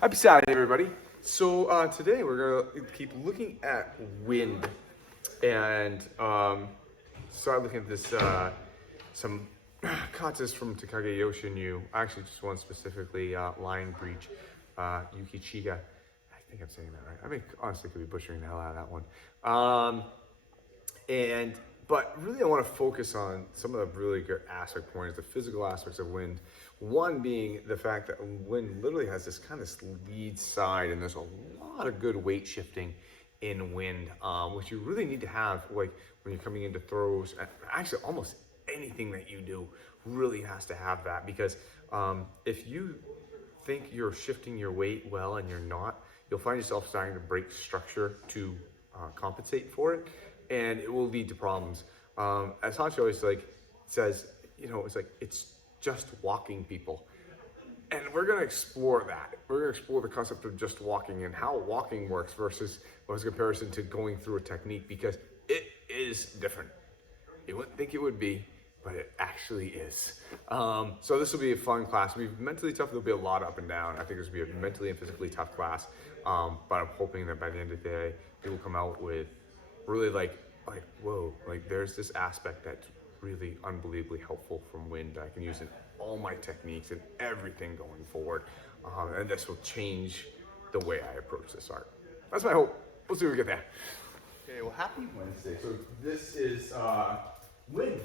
Happy Saturday, everybody. So today we're gonna keep looking at wind and start looking at this some katas from Chigai Yoshinyu. Actually, just one specifically, Line Breach, Yuki Chiga. I think I'm saying that right. I mean, honestly, could be butchering the hell out of that one. But really I want to focus on some of the really good aspect points, the physical aspects of wind. One being the fact that wind literally has this kind of lead side, and there's a lot of good weight shifting in wind, which you really need to have, like when you're coming into throws. Actually, almost anything that you do really has to have that, because if you think you're shifting your weight well and you're not, you'll find yourself starting to break structure to compensate for it, and it will lead to problems. As Hachi always says, it's just walking, people. And we're gonna explore that. We're gonna explore the concept of just walking and how walking works versus comparison to going through a technique, because it is different. You wouldn't think it would be, but it actually is. So this will be a fun class. It'll be mentally tough. There'll be a lot up and down. I think this will be a mentally and physically tough class. But I'm hoping that by the end of the day, we will come out with really whoa, there's this aspect that's really unbelievably helpful from wind that I can use in all my techniques and everything going forward. And this will change the way I approach this art. That's my hope. We'll see if we get there. Okay, well, happy Wednesday. So this is wind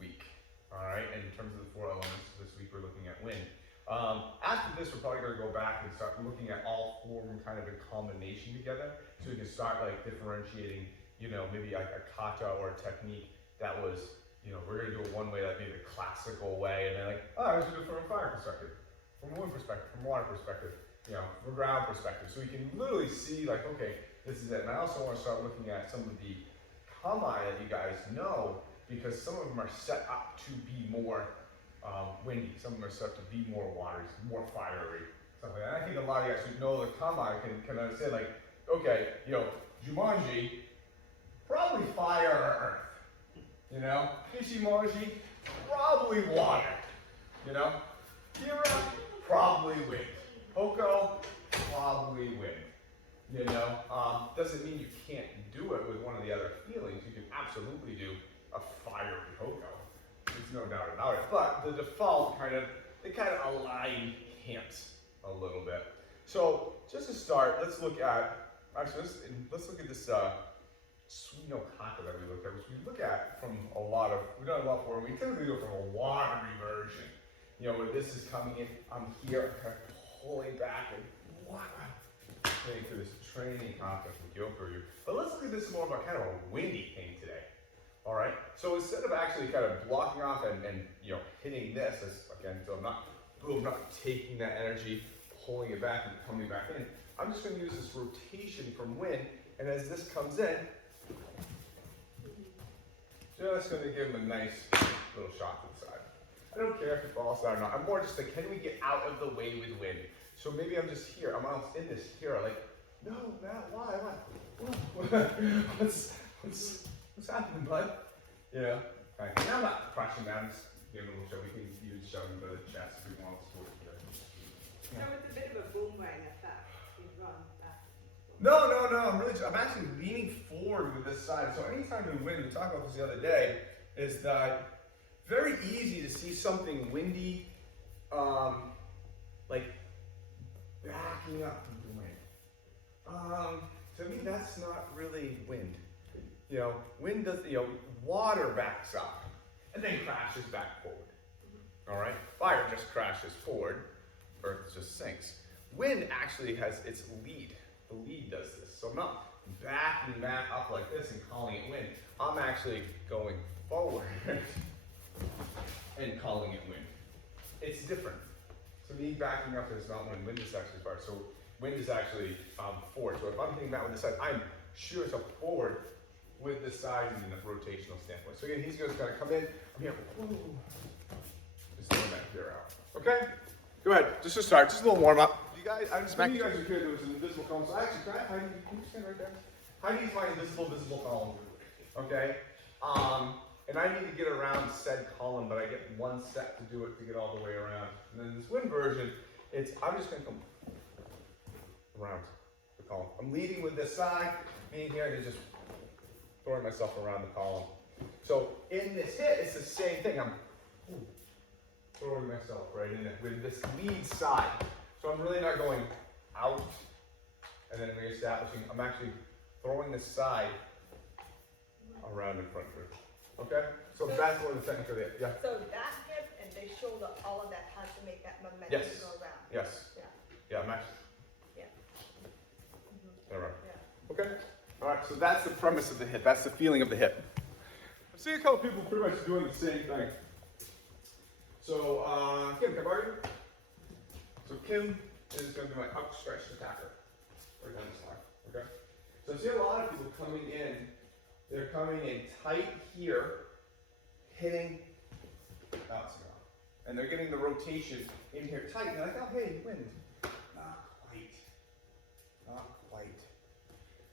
week, all right? And in terms of the 4 elements, this week we're looking at wind. After this, we're probably gonna go back and start looking at all 4 of them kind of in combination together, so we can start differentiating, maybe like a kata or a technique that was, we're gonna do it one way, like maybe the classical way, and then let's do it from a fire perspective, from a wind perspective, from a water perspective, from a ground perspective, so we can literally see okay, this is it. And I also want to start looking at some of the kama that you guys know, because some of them are set up to be more windy, some of them are set up to be more watery, more fiery, stuff like that. And I think a lot of you guys who know the kama can understand, okay, Jumanji, probably fire or earth, Kishimonji, probably water, Kira, probably wind, Hoko, probably wind, doesn't mean you can't do it with one of the other feelings. You can absolutely do a fiery Hoko, there's no doubt about it, but the default they kind of align camps a little bit. So just to start, let's look at, let's look at this Suino kata that we looked at, which we look at from we've done a lot for, we typically do it from a watery version. Where this is coming in, I'm here, kind of pulling back and getting through this training concept from Kyokuryu. But let's look at this more of a kind of a windy thing today. All right. So instead of actually kind of blocking off and hitting this, so I'm not taking that energy, pulling it back and coming back in. I'm just going to use this rotation from wind, and as this comes in, just going to give him a nice little shot to the side. I don't care if it falls down or not. I'm more just can we get out of the way with wind? So maybe I'm just here. I'm almost in this here. No, Matt, why? What's happening, bud? I'm not crashing down. Just giving a little shove. We can use shoving to the chest if we want to. So it's a bit of a boomerang effect. You run back. No. I'm actually leaning forward with this side. So anytime in wind, we talked about this the other day, is that very easy to see something windy, backing up into wind. To me, that's not really wind. Wind does, water backs up and then crashes back forward. All right? Fire just crashes forward, earth just sinks. Wind actually has its lead. The lead does this. So I'm not backing back up like this and calling it wind. I'm actually going forward and calling it wind. It's different. So me backing up is not when wind is actually fire. So wind is actually forward. So if I'm hitting that with the side, I'm shooting myself forward with the side in a rotational standpoint. So again, he's just going to come in. I'm here. Just throwing that gear out. Okay? Go ahead. Just to start. Just a little warm up. You guys, I'm just you guys are here. There was an invisible column. So actually, can you stand right there? Heidi is my visible column. Okay? And I need to get around said column, but I get one step to do it to get all the way around. And then this wind version I'm just gonna come around the column. I'm leading with this side, being here, and just throwing myself around the column. So in this hit, it's the same thing. I'm throwing myself right in it with this lead side. So I'm really not going out and then reestablishing. I'm actually throwing the side around in front of it. Okay? So that's one of the technical there. Yeah. So that hip and the shoulder, all of that has to make that momentum Yes. go around. Yes. Yeah. Yeah, I'm actually. Yeah. All right. Yeah. Okay? All right, so that's the premise of the hip. That's the feeling of the hip. I'm seeing a couple people pretty much doing the same thing. So, Kim, can I borrow you? So Kim is going to be my outstretched attacker. Right down this line, okay? So I see a lot of people coming in. They're coming in tight here, hitting, bouncing off. And they're getting the rotation in here tight. And I thought, hey, wind. Not quite. Not quite.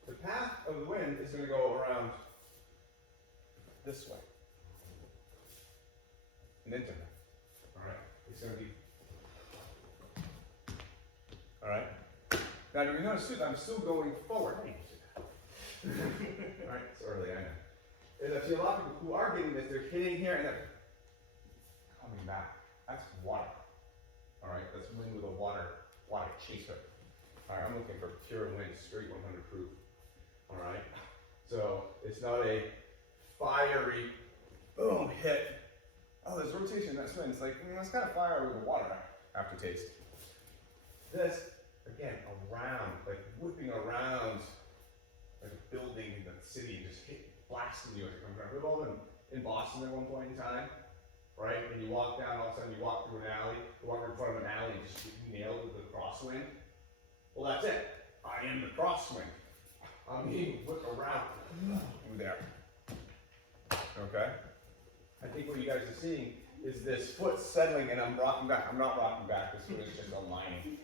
The path of the wind is going to go around this way. And into her. Alright? It's going to be. Alright? Now you notice too that I'm still going forward. Alright, it's early, I know. And I see a lot of people who are getting this, they're hitting here and they're coming back. That's water. Alright, that's wind with a water chaser. Alright, I'm looking for pure wind, straight 100 proof. Alright? So it's not a fiery boom hit. Oh, there's rotation, that's wind. It's like, it's kind of fire with a water aftertaste. This, again, around, like whipping around like a building in the city, just blasting you as it comes around. We've all been in Boston at one point in time, right? And you walk down, all of a sudden you walk through an alley, you walk in front of an alley and just get nailed with the crosswind. Well, that's it. I am the crosswind. I'm being whipped around through there. Okay? I think what you guys are seeing is this foot settling and I'm rocking back. I'm not rocking back, this foot is just aligning.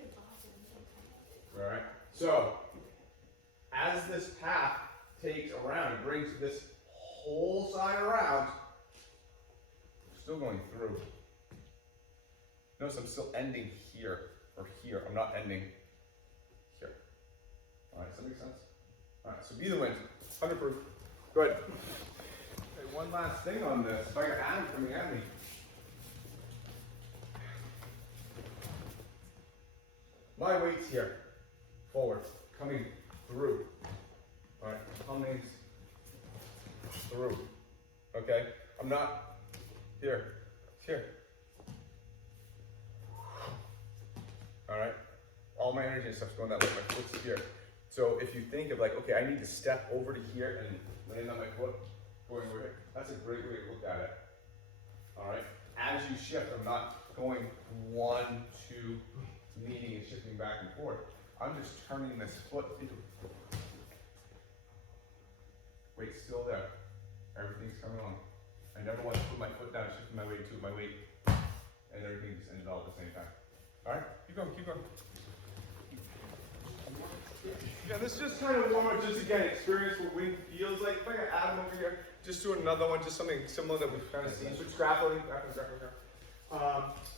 Alright? So, as this path takes around, it brings this whole side around, still going through. Notice I'm still ending here, or here. I'm not ending here. Alright, does that make sense? Alright, so be the wind. 100 proof. Good. Okay, one last thing on this. If I got Adam coming at me. My weight's here. Forward. Coming through. Alright, coming through. Okay? I'm not here. It's here. Alright? All my energy and stuff's going that way. My foot's here. So if you think of like, okay, I need to step over to here and land on my foot, going over here. That's a great way to look at it. Alright? As you shift, I'm not going 1, 2, leaning and shifting back and forth. I'm just turning this foot into. Weight's still there. Everything's coming on. I never want to put my foot down, shifting my weight to my weight, and everything just ended all at the same time. Alright? Keep going, keep going. Yeah, this is just kind of warm up, just again, experience what wind feels like. If I got Adam over here, just do another one, just something similar that we've kind of seen. So grappling.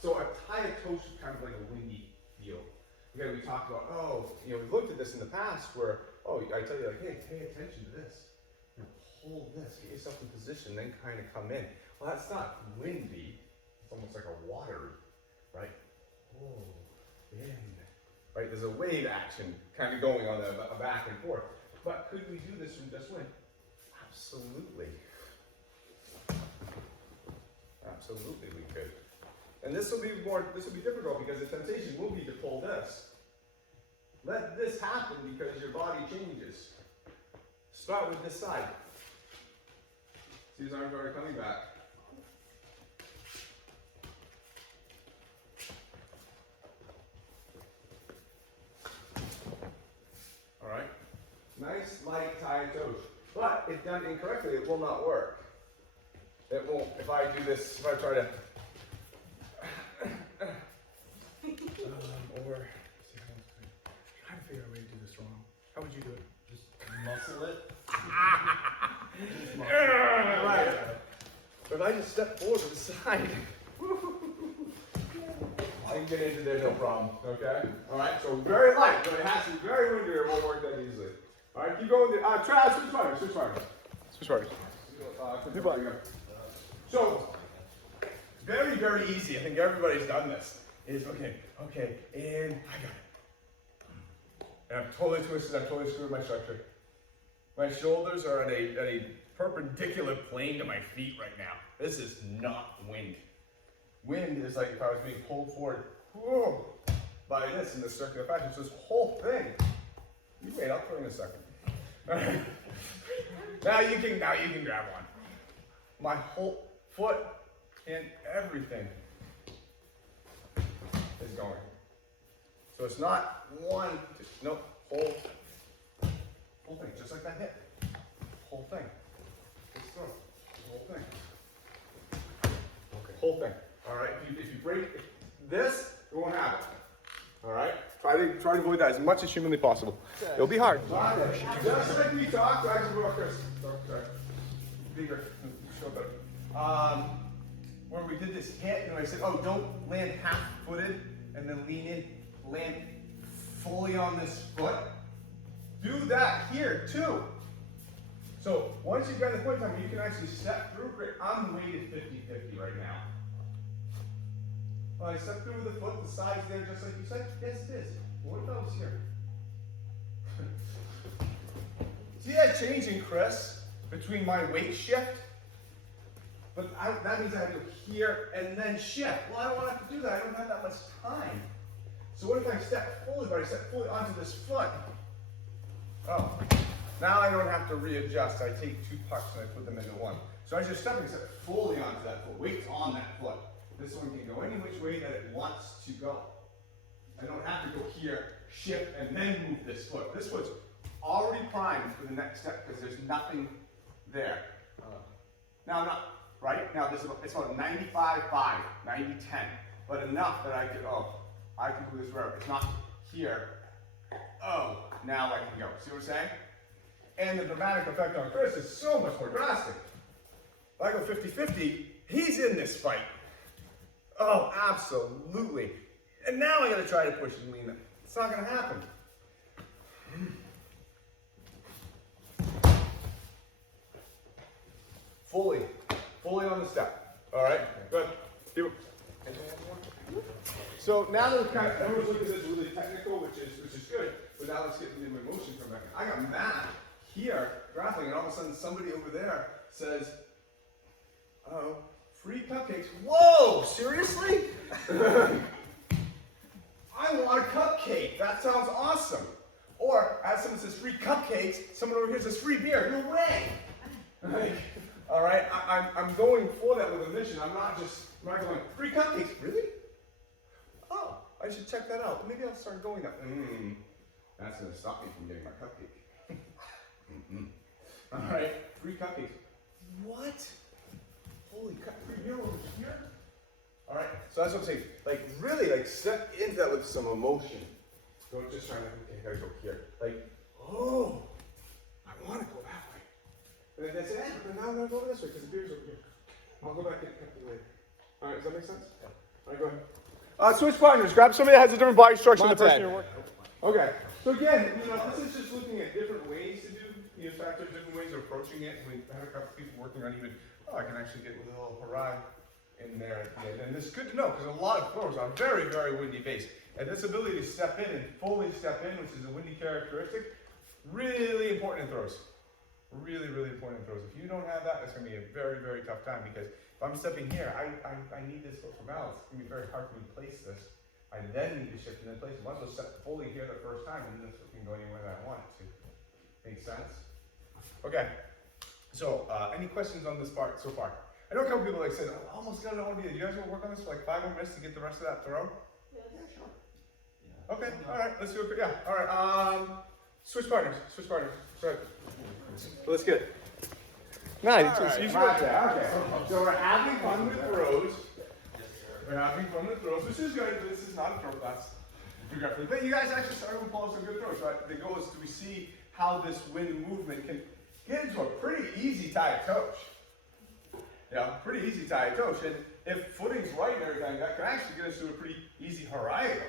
So a tie of toast is kind of like a windy feel. Again, we talked about, we looked at this in the past where, I tell you like, hey, pay attention to this. Hold this, get yourself in position, then kind of come in. Well, that's not windy. It's almost like a watery, right? Oh, wind. Right, there's a wave action kind of going on a back and forth. But could we do this from just wind? Absolutely. Absolutely we could. And this will be difficult because the temptation will be to pull this. Let this happen because your body changes. Start with this side. See his arms already coming back. Alright? Nice, light, tied toes. But if done incorrectly, it will not work. It won't, if I do this, if I try to or try to figure out a way to do this wrong. How would you do it? Just muscle it. Right. But if I just step forward to the side, I can get into there no problem. Okay? Alright, so very light, but it has to be very windy or it won't work that easily. Alright, keep going. Try switch partners, switch partners. Switch partners. So, very, very easy. I think everybody's done this. Is okay, and I got it. And I'm totally twisted, I'm totally screwed my structure. My shoulders are at a perpendicular plane to my feet right now. This is not wind. Wind is like if I was being pulled forward by this in this circular fashion. So this whole thing. You wait, I'll throw in a second. Now you can grab one. My whole foot and everything is going. So it's not one, no, whole thing, just like that hip. Whole thing. This throw. Whole thing. Okay. Whole thing. Alright? If you break this, it won't happen. Alright? Try to avoid that as much as humanly possible. It'll be hard. Just like we talked, Chris. Sorry. Bigger. Show better. Where we did this hit, and I said, oh, don't land half-footed and then lean in, land fully on this foot. Do that here too. So once you've got the foot time, you can actually step through. I'm weighted 50-50 right now. Well, I step through with the foot, the side's there just like you said. Yes, it is. What if I was here? See that changing, Chris, between my weight shift? But that means I have to go here and then shift. Well, I don't want to have to do that. I don't have that much time. So what if I step fully, but I step fully onto this foot? Oh, now I don't have to readjust. I take two pucks and I put them into one. So as you're stepping, step fully onto that foot. Weight's on that foot. This one can go any which way that it wants to go. I don't have to go here, shift, and then move this foot. This foot's already primed for the next step because there's nothing there. Now I'm not, right? Now it's about 95-5, 90-10, but enough that I can do this wherever. It's not here. Oh, now I can go. See what I'm saying? And the dramatic effect on Chris is so much more drastic. If I go 50-50, he's in this fight. Oh, absolutely. And now I gotta try to push and lean it. It's not gonna happen. Fully on the step. All right, good. So now that everyone's looking at this really technical, which is good, but now let's get into my motion from back. I got Matt here grappling, and all of a sudden somebody over there says, "Oh, free cupcakes." Whoa, seriously? I want a cupcake. That sounds awesome. Or as someone says free cupcakes, someone over here says free beer. No way. All right, I'm going for that with a mission. I'm not going free cupcakes. Really? Oh, I should check that out. Maybe I'll start going that. That's gonna stop me from getting my cupcake. All right, free cupcakes. What? Holy crap! Free beer over here. All right, so that's what I'm saying. Like really, like step into that with some emotion. Don't just try to. Okay, I gotta go here. Like, oh, I want to go that way. And then they say, but now I'm gonna go this way because the beer's over here. I'll go back and get the cupcake later. All right, does that make sense? Yeah. All right, go ahead. Switch partners. Grab somebody that has a different body structure than the person you're working with. Okay. So again, this is just looking at different ways to do factors, different ways of approaching it. We had a couple of people working on even, I can actually get with a little hurrah in there at the end. And it's good to know because a lot of throws are very, very windy based. And this ability to step in and fully step in, which is a windy characteristic, really important in throws. Really, really important in throws. If you don't have that, it's going to be a very, very tough time because if I'm stepping here, I need this foot for balance. It's going to be very hard for me to place this. I then need to shift and then place it. I must have step fully here the first time and then this foot can go anywhere that I want it to. Make sense? Okay. So, any questions on this part so far? I know a couple people like said, I almost got it all to be. Do you guys want to work on this for like 5 more minutes to get the rest of that throw? Yeah, sure. Okay, all right, let's do it. Yeah, all right. Switch partners. Sorry. Let's get it. Nice. Right. Okay. So we're having fun with throws. This is good. This is not a throw class. But you guys actually started to pull some good throws, right? The goal is do we see how this wind movement can get into a pretty easy tie approach. Pretty easy taiyatoshi. And if footing's right and everything, that can actually get us to a pretty easy haraigoshi.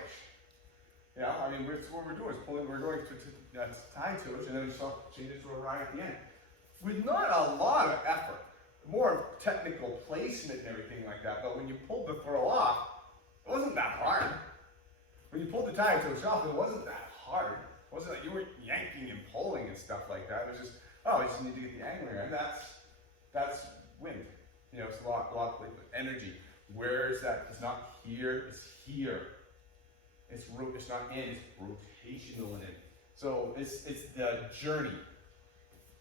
I mean, what we're doing is we're going to taiyatoshi, and then we change it to a harai at the end. With not a lot of effort, more technical placement and everything like that, but when you pulled the throw off, it wasn't that hard. When you pulled the taiyatoshi off, it wasn't that hard. It wasn't like you were yanking and pulling and stuff like that. It was just, we just need to get the angle here, and that's wind. It's a lot of energy. Where is that? It's not here, it's here. It's not in, it's rotational in it. So it's the journey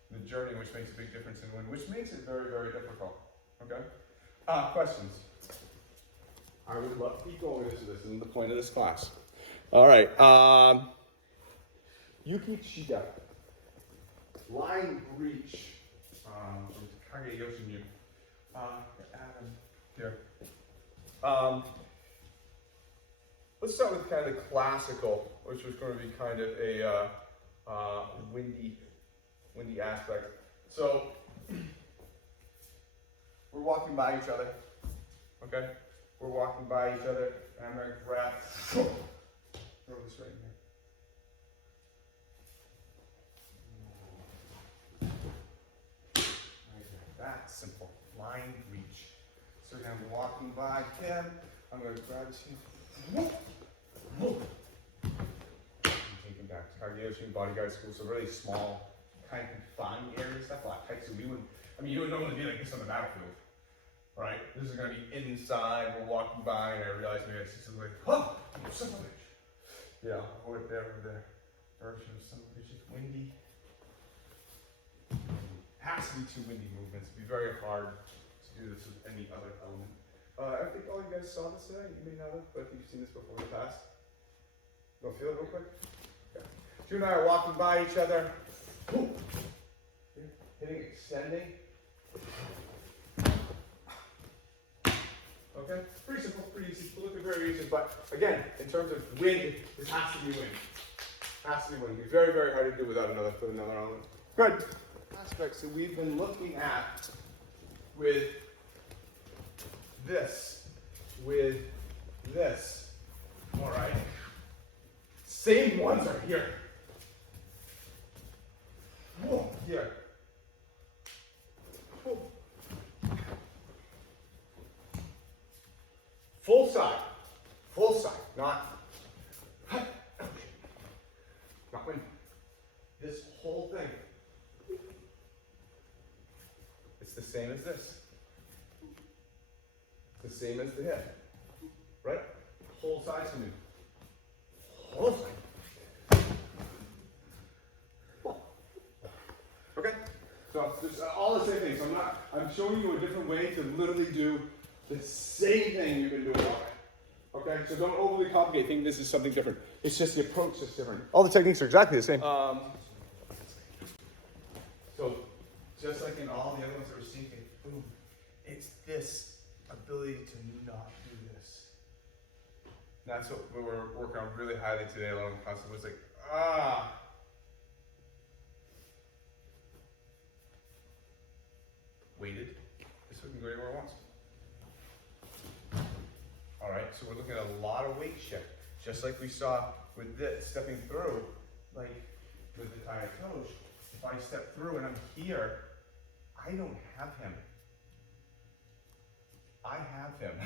which makes a big difference in wind, which makes it very, very difficult. Okay? Questions? I would love to keep going. This isn't the point of this class. All right. Yuki Chigai. Line reach. From Chigai Yoshinyu. Adam. Here. Let's start with kind of the classical, which was going to be kind of a windy aspect. So we're walking by each other. Okay? We're walking by each other, and I'm going to grab, throw this right here. That's simple. Line reach. So again, I'm walking by him. I'm going to grab his hand. Take him back to Kageyoshin bodyguard school. So really small, kind of confined area stuff, a lot tight. So you wouldn't normally be like this on the battlefield. Right? This is going to be inside. We're walking by, and I realized maybe it's just like, son of a bitch. Over there. Version of son of a bitch. It's windy. Has to be two windy movements. It'd be very hard to do this with any other element. I think all you guys saw this today. You may not have, but you've seen this before in the past. You want to feel it real quick? Okay. Drew and I are walking by each other. Hitting, extending. Okay? Pretty simple, pretty easy. We'll look at variations, but again, in terms of wind, this has to be wind. Has to be wind. It'd be very, very hard to do without another element. Good. Aspects that we've been looking at with this. All right. Same ones are here. Whoa, here. Whoa. Full side, not when this whole thing. It's the same as this. It's the same as the hip, right? Whole side to move. Whole side. Okay, so it's all the same thing. So I'm showing you a different way to literally do the same thing you've been doing all day. Okay, so don't overly complicate. Think this is something different. It's just the approach that's different. All the techniques are exactly the same. So just like in all the other ones that we're seeing, boom, it's this ability to not do this. That's what we were working on really highly today along the concept was like, weighted. This one can go anywhere it wants. All right, so we're looking at a lot of weight shift, just like we saw with this stepping through, like with the taiyatoshi. If I step through and I'm here, I don't have him. I have him.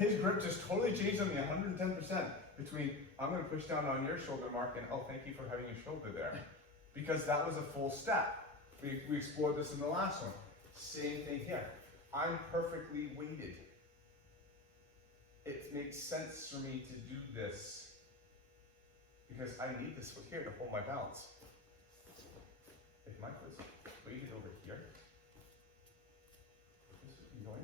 His grip just totally changed on me 110% between I'm going to push down on your shoulder, Mark, and oh, thank you for having your shoulder there, because that was a full step. We explored this in the last one. Same thing here. I'm perfectly weighted. It makes sense for me to do this because I need this foot here to hold my balance. If my foot's weighted over here, this would go in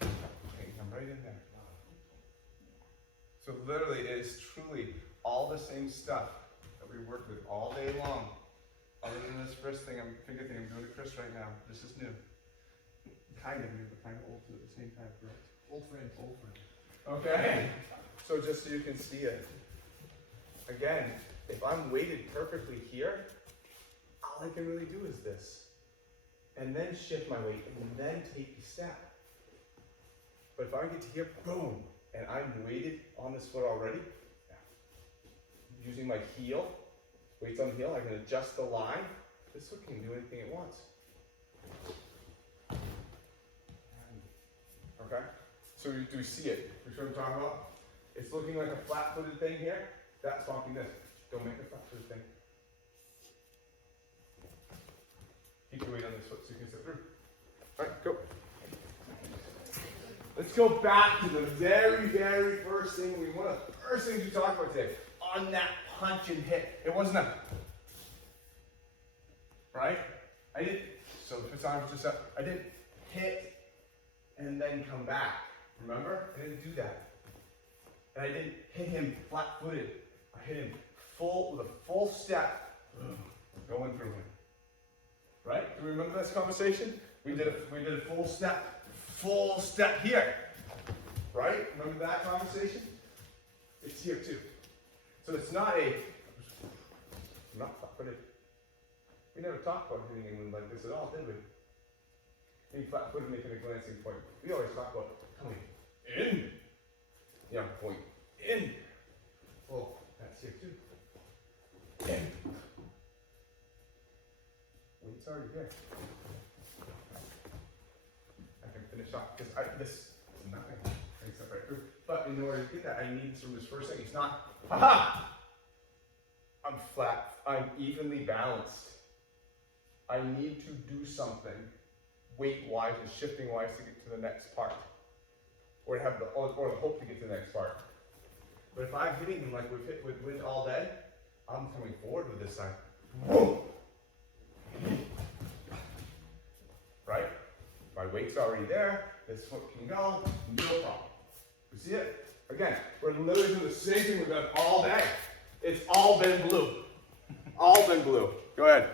there. Okay, I'm right in there. So literally, it is truly all the same stuff that we worked with all day long. Other than this wrist thing, finger thing, I'm doing to Chris right now. This is new. Kind of new, but kind of old too at the same time, correct? Old friend. Okay. So just so you can see it. Again, if I'm weighted perfectly here, all I can really do is this. And then shift my weight, and then take the step. But if I get to here, boom, and I'm weighted on this foot already, using my heel, weights on the heel, I can adjust the line. This foot can do anything it wants. Okay? So do we see it? You see what I'm talking about? It's looking like a flat-footed thing here. That's walking this. Don't make a flat-footed thing. Keep your weight on this foot so you can step through. All right, go. Let's go back to the very, very first thing one of the first things we talked about today. On that punch and hit. It wasn't a, right? I didn't, so this time was just a, I didn't hit and then come back. Remember? I didn't do that. And I didn't hit him flat-footed. I hit him with a full step, going through him. Right? Do you remember this conversation? We did a full step here. Right? Remember that conversation? It's here too. So it's not not flat-footed. We never talked about hitting anyone like this at all, did we? Any flat-footed making a glancing point. We always talk about coming in. Yeah, point in. Oh, that's here too. In. Weight's already there. I can finish off because this is nothing. I can step right through. But in order to get that, I need some of this first thing. It's not, haha! I'm flat. I'm evenly balanced. I need to do something weight-wise and shifting-wise to get to the next part. Or to have the hope to get to the next part. But if I'm hitting him like we've hit with wind all day, I'm coming forward with this side. Boom! Right? My weight's already there. This foot can go. No problem. You see it? Again, we're literally doing the same thing we've done all day. It's all been blue. All been blue. Go ahead.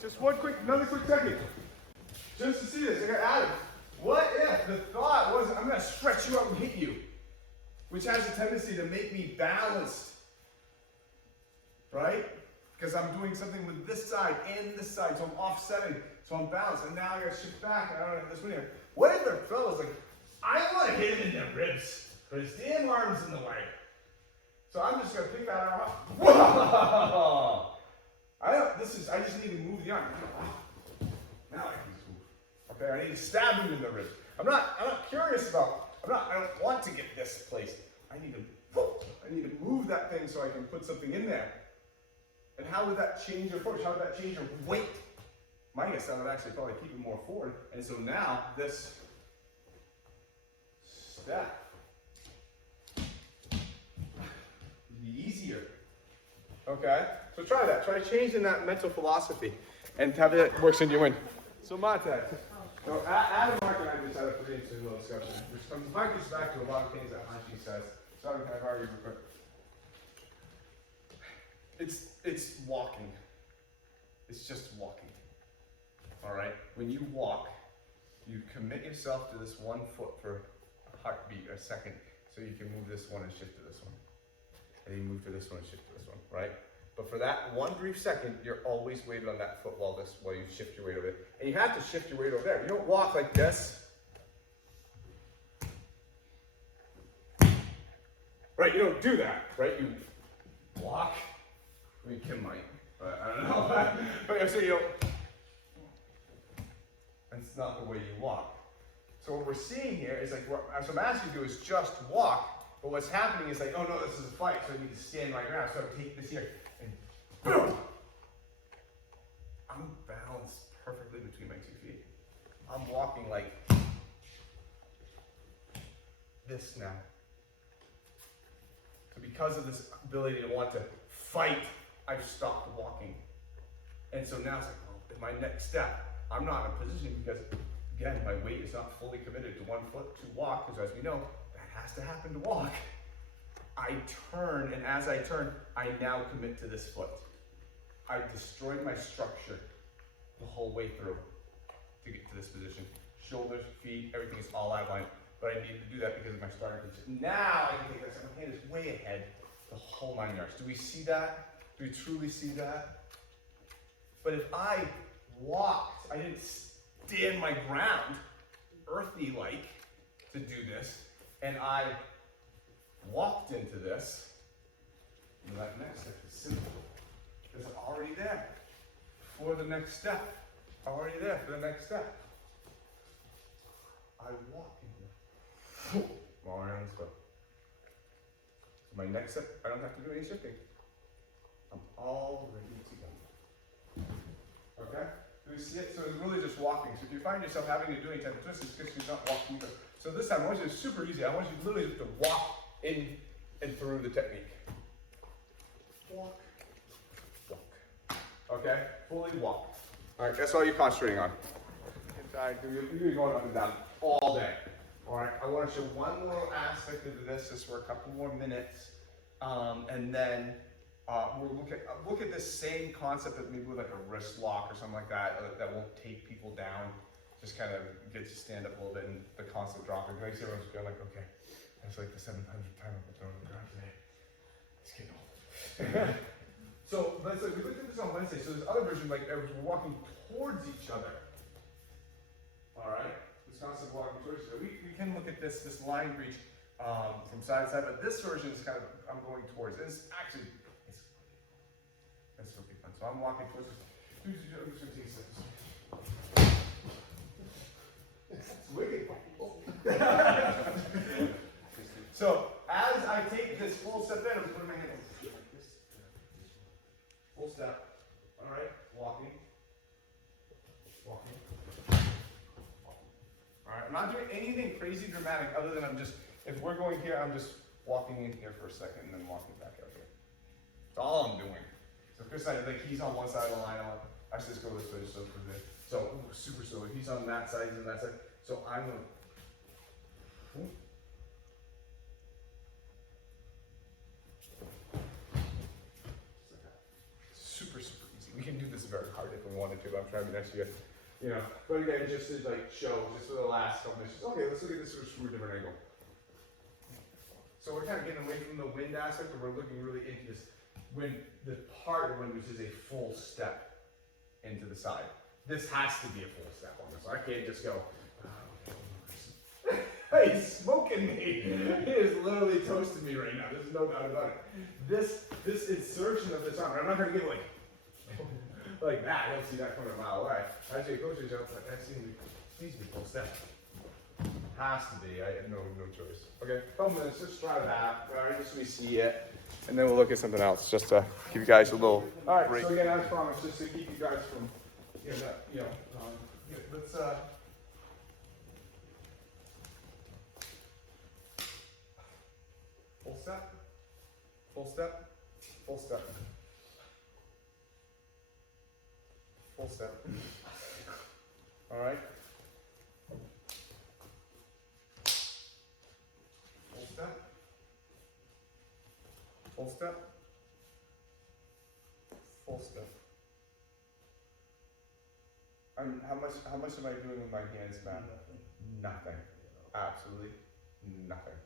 Just another quick technique. Just to see this, I got Adam. What if the thought was, I'm going to stretch you out and hit you? Which has a tendency to make me balanced. Right? Because I'm doing something with this side and this side, so I'm offsetting, so I'm balanced. And now I got to shift back, and I don't have this one here. What if the fellow's like, I want to hit him in the ribs, but his damn arm's in the way. So I'm just going to pick that arm up. Whoa! I just need to move the arm. Now I can just move. Okay, I need to stab him in the ribs. I'm not curious about, I don't want to get this place. I need to move that thing so I can put something in there. And how would that change your approach? How would that change your weight? My guess, that would actually probably keep it more forward. And so now, this step would be easier. Okay? So try that. Try changing that mental philosophy and have it works in your win. So Mate, so Adam, Mark, and I just had a pretty interesting little discussion, which harkens back to a lot of things that Hanshi says. So I'm kind of argue real quick. It's walking. It's just walking. All right? When you walk, you commit yourself to this one foot for a heartbeat or a second, so you can move this one and shift to this one. And you move to this one and shift to this one, right? But for that one brief second, you're always weighted on that foot while you shift your weight over there. And you have to shift your weight over there. You don't walk like this. Right? You don't do that, right? You walk. I mean, Kim might, but I don't know. But I'm saying you don't. That's not the way you walk. So what we're seeing here is like, what I'm asking you to do is just walk. But what's happening is like, oh no, this is a fight, so I need to stand my ground. So I take this here, and boom! I'm balanced perfectly between my 2 feet. I'm walking like this now. So because of this ability to want to fight, I've stopped walking. And so now it's like, well, in my next step, I'm not in a position because, again, my weight is not fully committed to one foot to walk, because as we know, that has to happen to walk. I turn, and as I turn, I now commit to this foot. I've destroyed my structure the whole way through to get to this position. Shoulders, feet, everything is all outlined. But I need to do that because of my starting position. Now I can take this, my hand is way ahead, the whole 9 yards. Do we see that? Do we truly see that? But if I walked, I didn't stand my ground, earthy-like, to do this, and I walked into this, and that next step is simple, because I'm already there for the next step. Already there for the next step. I walk into it. I'm already on this foot. My next step, I don't have to do any shifting. I'm all ready to go. Okay? Do we see it? So it's really just walking. So if you find yourself having to do any type of twist, it's because you're not walking either. So this time, I want you to, it's super easy. I want you literally just to walk in and through the technique. Walk. Walk. Okay? Fully walk. All right, that's all you're concentrating on. Inside, you're going up and down all day. All right, I want to show one little aspect of this just for a couple more minutes, and then we'll look at this same concept, but maybe with like a wrist lock or something like that, that won't take people down. Just kind of gets you stand up a little bit, and the constant dropping. I see everyone's going like, okay, that's like the 700th time I've been throwing the ground today. It's getting old. So let's we looked at this on Wednesday. So this other version, like we're walking towards each other. All right, this concept of walking towards each other. We can look at this line reach from side to side, but this version is kind of I'm going towards. It's actually it's really fun. So I'm walking towards. I'm just going to take steps. It's wicked. So as I take this full step in, I'm putting my hand like this. Full step. All right, walking. Walking. All right, I'm not doing anything crazy dramatic other than I'm just, if we're going here, I'm just walking in here for a second and then walking back out here. That's all I'm doing. So Chris and I, like he's on one side of the line, actually let's go this way, so for this. So super slow. If he's on that side, he's on that side. So I'm gonna. Super easy. We can do this very hard if we wanted to, but I'm trying to be nice to you. You know, but again, just to like show, just for the last couple minutes. Okay, let's look at this from a different angle. So we're kind of getting away from the wind aspect, but we're looking really into this wind, the part of wind, which is a full step into the side. This has to be a full step on this. I can't just go. He's smoking me. He is literally toasting me right now. There's no doubt about it. This insertion of this arm, I'm not going to get like that. I don't see that coming a mile away. As you go to jump, that needs to be full step. Has to be. I have no choice. Okay, couple minutes. Just try that. All right, just so we see it, and then we'll look at something else, just to give you guys a little. All right. Break. So again, as promised, just to keep you guys from, let's full step, full step, full step, full step. All right. Full step. Full step. Full step. How much am I doing with my hands, man? Nothing. Absolutely nothing.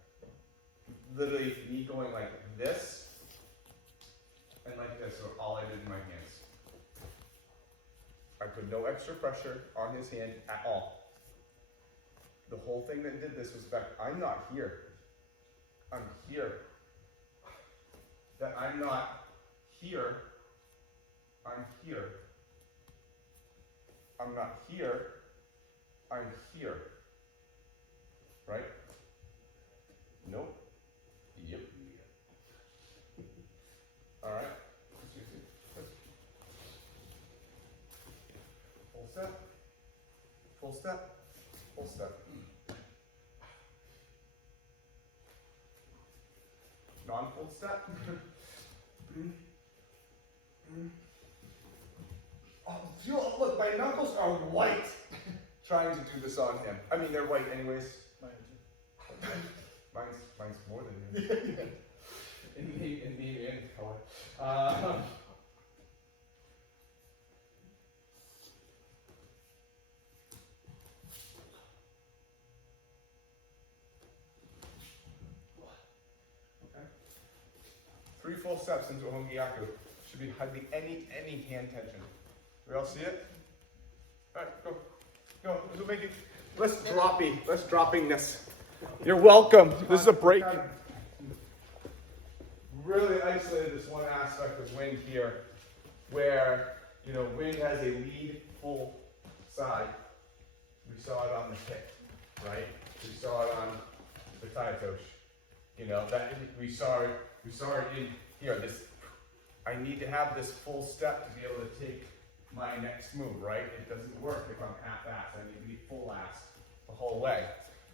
Literally me going like this and like this are all I did in my hands. I put no extra pressure on his hand at all. The whole thing that did this was back, I'm not here. I'm here. That I'm not here. I'm here. I'm not here. I'm here. Right? Nope. Yep. All right. Full step. Full step. Full step. Non-full step. Oh, look, my knuckles are white. Trying to do this on him. I mean, they're white anyways. Mine's more than yours. in the end color. Okay. 3 full steps into a hongiyaku. Should be hardly any hand tension. We all see it? All right, go. Go. This will make it less droppingness. You're welcome. This is a break. Really isolated this one aspect of wind here, where wind has a lead full side. We saw it on the hip, right? We saw it on the taitosh. That we saw it in here. I need to have this full step to be able to take my next move, right? It doesn't work if I'm half-assed. I need to be full-assed the whole way.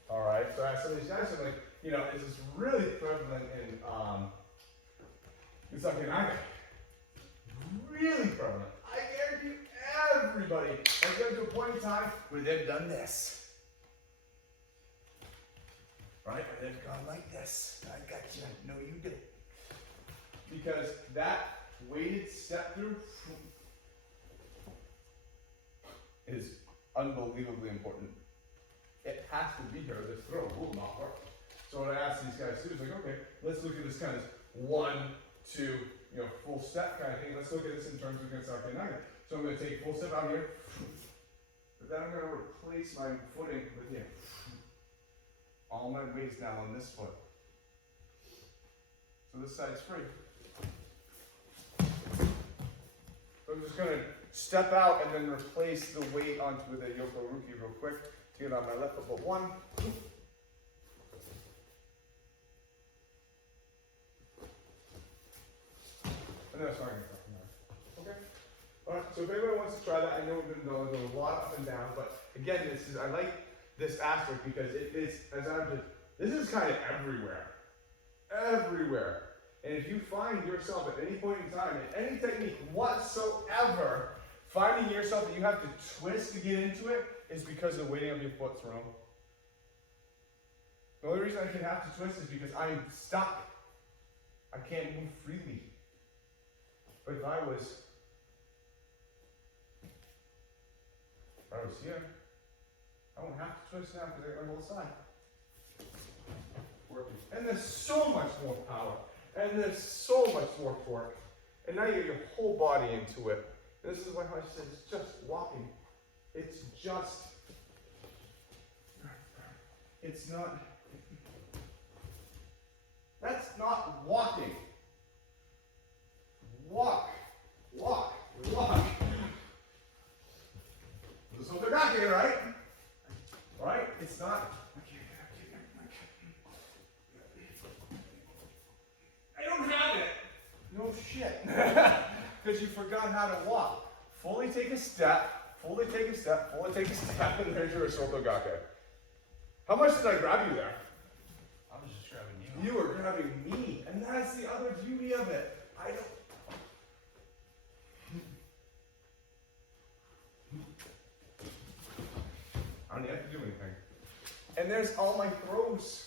All right. So as some of these guys are like, this is really prevalent in Sakinaga. Really prevalent. I guarantee everybody has gotten to a point in time where they've done this. Right? Where they've gone like this. I got you. No, you did. Because that weighted step through is unbelievably important. It has to be here. This throw will not work. So what I asked these guys to do is like, okay, let's look at this kind of 1, 2, full step kind of thing. Let's look at this in terms of Sakinaga. So I'm going to take full step out here, but then I'm going to replace my footing with here. All my weight's now on this foot. So this side's free. So I'm just going to step out and then replace the weight onto the Yokoruki real quick to get on my left foot. 1. And then I start again. Okay. All right. So if anybody wants to try that, I know we've been going a lot up and down, but again, I like this aspect because this is kind of everywhere. Everywhere. And if you find yourself at any point in time, in any technique whatsoever, finding yourself that you have to twist to get into it is because of the weighting of your foot's wrong. The only reason I can have to twist is because I'm stuck. I can't move freely. But if I was here, I won't have to twist now because I got my whole side working. And there's so much more power. And there's so much more torque. And now you get your whole body into it. And this is why I said it's just walking. It's not. That's not walking. Walk. This is what they're not here, right? Right? It's not. I don't have it. No shit. Because you forgot how to walk. Fully take a step, and there's your Soto Gake. How much did I grab you there? I was just grabbing you. You were grabbing me, and that's the other beauty of it. I don't even have to do anything. And there's all my throws.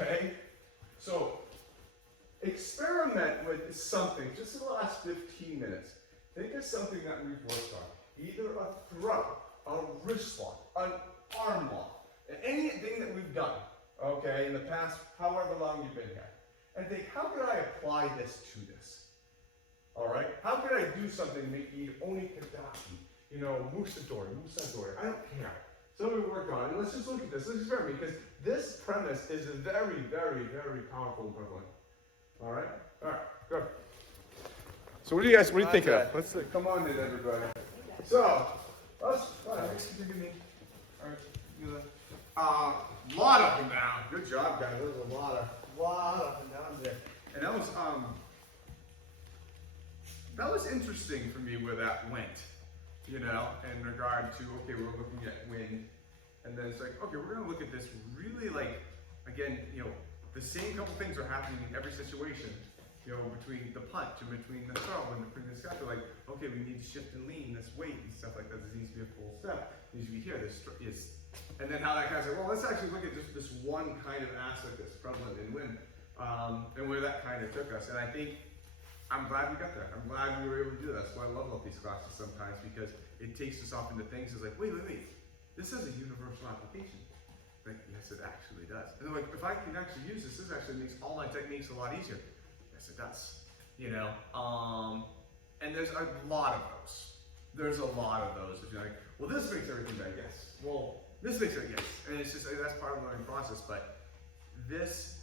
Okay? So, experiment with something, just in the last 15 minutes. Think of something that we've worked on. Either a throw, a wrist lock, an arm lock, anything that we've done, okay, in the past, however long you've been here. And think, how could I apply this to this? Alright? How could I do something to make it onikadaki? Musadori. I don't care. So we worked on it. And let's just look at this. Let's experiment because this premise is a very, very, very powerful and prevalent. Alright? Alright, go. So what do you think of? Let's come on in, everybody. So, lot up and down. Good job, guys. There's a lot up and down there. And that was interesting for me where that went, in regard to, okay, we're looking at wind, and then it's like, okay, we're gonna look at this really again, the same couple things are happening in every situation, between the punch and between the throw and between the step. They're like, okay, we need to shift and lean this weight and stuff like that. This needs to be a full step. It needs to be here. This is, and then how that guy's like, well, let's actually look at just this one kind of aspect that's prevalent in wind, and where that kind of took us. And I think I'm glad we got there. I'm glad we were able to do that. That's why I love these classes sometimes, because it takes us off into things. It's like, wait. This has a universal application. Like, yes, it actually does. And they're like, if I can actually use this, this actually makes all my techniques a lot easier. Yes, it does. You know, and there's a lot of those. There's a lot of those. If you're like, well, this makes everything better. Yes. Well, this makes it yes. And it's just that's part of the learning process. But this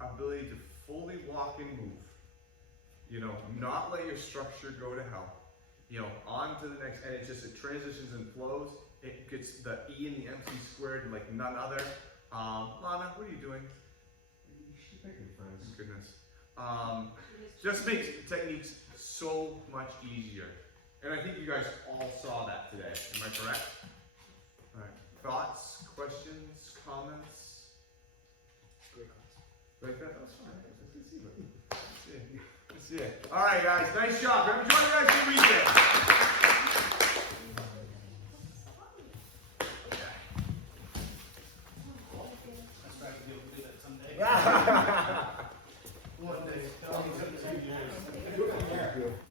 ability to fully walk and move, you know, not let your structure go to hell, you know, on to the next, and it transitions and flows. It gets the E and the MC squared like none other. Lana, what are you doing? She's making friends. Goodness. Just makes techniques so much easier. And I think you guys all saw that today. Am I correct? All right. Thoughts, questions, comments? Like that? That's fine. Let's see it. Let's see it. All right, guys. Nice job. Enjoy the rest of the weekend. That's right, you'll do that someday.